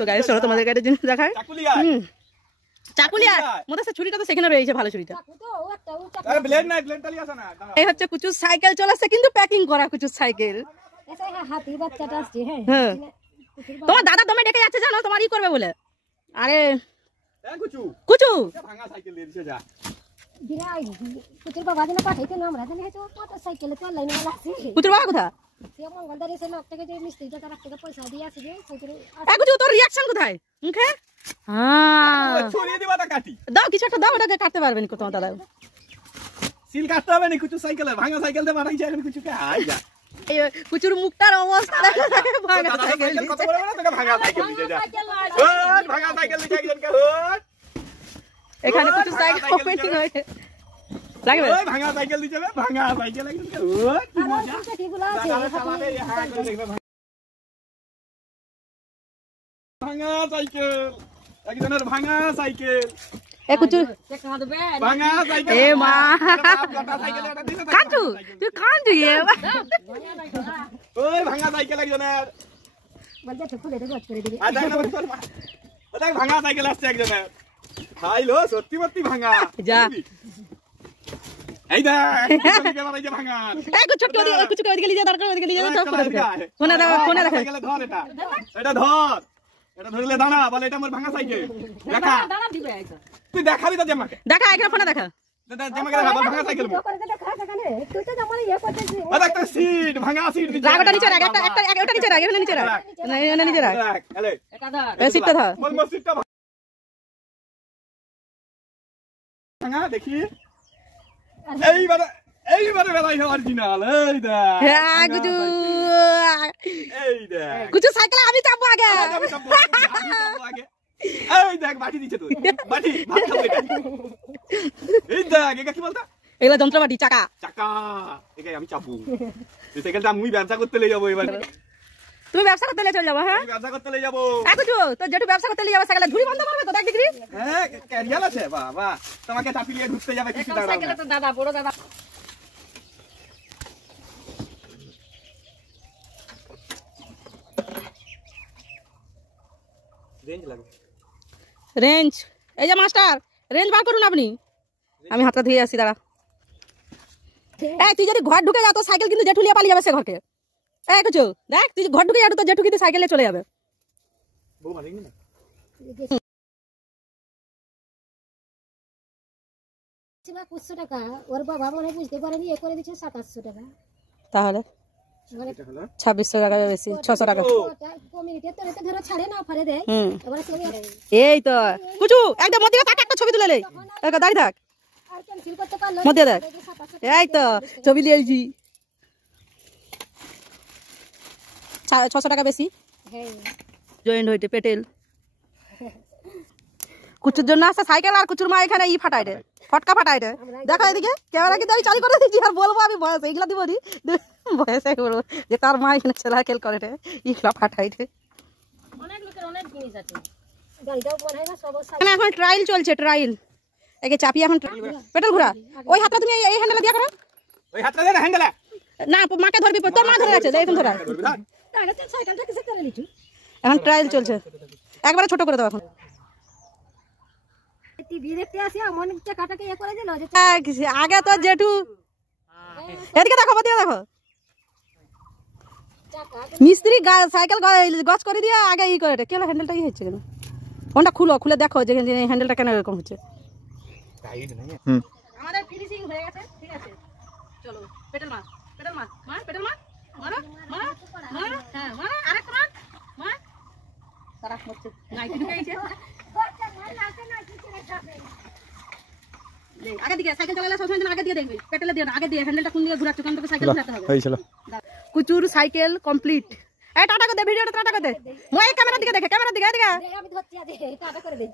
তো গাইস চলো তোমাদের একটা জিনিস দেখাই। চাকুলিয়া মনে হচ্ছে ছুরিটা তো সেখানে রয়েছে, ভালো ছুরিটা। এই হচ্ছে কুচুর সাইকেল চলেছে, কিন্তু প্যাকিং করা কুচুর সাইকেল। হ্যাঁ তোমার দাদা দমে ডেকে যাচ্ছে জানো, তোমার ই করবে বলে। আরে কুচু কুচুর বাবা কোথা? তোর রিয়াকশন কোথায় মুখে? দাও কিছু একটা দাও, ওটাকে কাটতে পারবে না তোমার দাদা। সিল কাটতে হবে না, কুচু সাইকেল ভাঙা সাইকেল দিয়ে মারাইছে এখন কুচুকে। কুচুর মুখটার অবস্থা ভাঙা সাইকেল কত বড় বড় তোকে ভাঙা সাইকেল দিতে যা। ভাঙা সাইকেল দিতে একজনকে এখানে কুচু সাইকেল ওপেনিং হয়েছে লাগবে। ওই ভাঙা সাইকেল দিতে হবে, ভাঙা সাইকেল একজনকে। কি মজা দাদা চালাবে হ্যাঁ করে দেখবে। ভাঙা সাইকেল একজনের ভাঙা সাইকেল। এ কুচু ভাঙা সাইকেল। এ মা কাটু তুই কাটু এ ওই ভাঙা সাইকেল একজনের। বলতে তো খুলে দে গছ করে দিবি। আ দেখ না ওটা ভাঙা সাইকেল আসছে একজনের। খাইলো সত্যি সত্যি ভাঙা যা এই দেখ কুচুকে মারাইছে ভাঙা। এ কুচুকে ওদিকে কুচুকে ওদিকে লিয়ে দরকার ওদিকে লিয়ে সব করে দে। কোনা দাও কোনা দেখো সাইকেলে ধর এটা। এটা ধর, এটা ধরলে দাঁড়া বলে এটা আমার ভাঙা সাইকেল। দেখা দাঁড়া দিবে আইছা তুই দেখাবি তো জামাকে। দেখা এখানে ফোনে দেখা জামাকে দেখা ভাঙা সাইকেল মো দেখা এখানে তুই তো জামালে ইয়ে করছিস। ওই দেখ তো সিট ভাঙা সিট রাগটা নিচে রাখ, একটা ওটা নিচে রাখ, এখানে নিচে রাখ, না এখানে নিচে রাখ। এলে এটা ধর এই সিটটা ধর মোর সিটটা ভাঙা দেখি। এইবারে বেলাই অরিজিনাল। এই দেখ হ্যাঁ কুচু এই দেখ কুচু সাইকেল আমি চাপবো আগে। আমি চাপবো আগে। এই দেখ বাটি দিছে তুই বাটি ভাত খাবো এটা। এই দেখ এটা কি বলতা? এগুলা যন্ত্রপাতি চাকা চাকা এটাই আমি চাপবো। এই সাইকেলটা আমি ব্যবসা করতে লয়ে যাবো এবার। তুমি ব্যবসা করতে চলে যাবো? হ্যাঁ ব্যবসা করতে লয়ে যাবো। কুচু তো যেটু ব্যবসা করতে যাবে সাইকেলে ঝুড়ি বন্ধ করবে তো দেখ দেখবি। হ্যাঁ ক্যারিয়াল আছে বাবা, তোমাকে চাপি নিয়ে ঢুকতে যাবে কিছু দাঁড়াও না। সাইকেলে তো দাদা বড় দাদা রেঞ্জ লাগবে। রেঞ্জ এই যে মাস্টার রেঞ্জ বার করুন আপনি। আমি হাতটা ধুয়ে আসি দাঁড়া। এই তুই যদি ঘর ঢুকে যা তো সাইকেল কিন্তু জেঠু লিয়ে পালিয়ে যাবে সে ঘরকে। এই কুচু দেখ তুই ঘর ঢুকে যা তো জেঠু কিন্তু সাইকেলে চলে যাবে। বউ মারিনি না ছিল 500 টাকা, ওর বাবা মনে বুঝতে পারেনি এ করে দিচ্ছে 2700 টাকা। তাহলে 2600 টাকা বেশি 600 টাকা কমিউনিটি তো এটা ধরো ছাড়ে না অফারে দেয়। এবারে সব এই তো কুচু একদম মধ্যে তাকে একটা ছবি তুলে লে একটা দাঁড়িয়ে থাক আর ক্যান্সেল করতে পারলো মধ্যে দেখ। এই তো ছবি লিয়েছি 600 টাকা বেশি। হ্যাঁ জয়েন্ট হইতে পেটেল কুচুর জন্য আসছে সাইকেল আর কুচুর মা এখানে ই ফাটাই রে ফটকা ফাটাই রে। দেখো এদিকে ক্যামেরা কিন্তু আমি চালু করে দিচ্ছি আর বলবো আমি বয়স এইগুলা দিব নি বয়সে বলবো যে তার মা এখানে সাইকেল করে রে ইগুলা ফাটাই রে। অনেক লোকের অনেক জিনিস আছে গাড়িটাও বড় হয় না সব এখানে এখন ট্রায়াল চলছে ট্রায়াল। একে চাপি এখন পেট্রোল ঘোরা ওই হাতটা তুমি এই হ্যান্ডেলে দিয়া করো। ওই হাতটা দে না হ্যান্ডেলে না মাকে ধরবি তোর মা ধরে আছে এখন ধরা। সাইকেলটা কিসে করে লিটু এখন ট্রায়াল চলছে একবারে ছোট করে দাও এখন। টিভি দেখতে আসি মন টাকাটাকে এ করে দিল যে আগে তো জেঠু এদিকে দেখো বদিকে দেখো মিস্ত্রি সাইকেল গছ করে দিয়ে আগে ই করে কেন হ্যান্ডেলটা ই হচ্ছে কেন কোনটা খুলো খুলে দেখো যে হ্যান্ডেলটা কেন এরকম হচ্ছে। আমাদের ফিনিশিং হয়ে গেছে ঠিক আছে চলো পেট্রোল মার পেট্রোল মার মার পেট্রোল মার মারো মারো মারো হ্যাঁ মারো আরেকটা মার মার তারা হচ্ছে নাইটি ঢুকেইছে আগে দিকে সাইকেল চালালে সবসময় যেন আগে দিকে দেখবি পেট্রোলে দিও না আগে দিয়ে হ্যান্ডেলটা কোন দিকে ঘোরাচ্ছ কারণ তোকে সাইকেল ঘোরাতে হবে। এই চলো কুচুর সাইকেল কমপ্লিট। এই টাটা করে দে ভিডিওটা টাটা করে দে মই ক্যামেরার দিকে দেখে ক্যামেরার দিকে এদিকে আমি ধরছি আদে টাটা করে দে।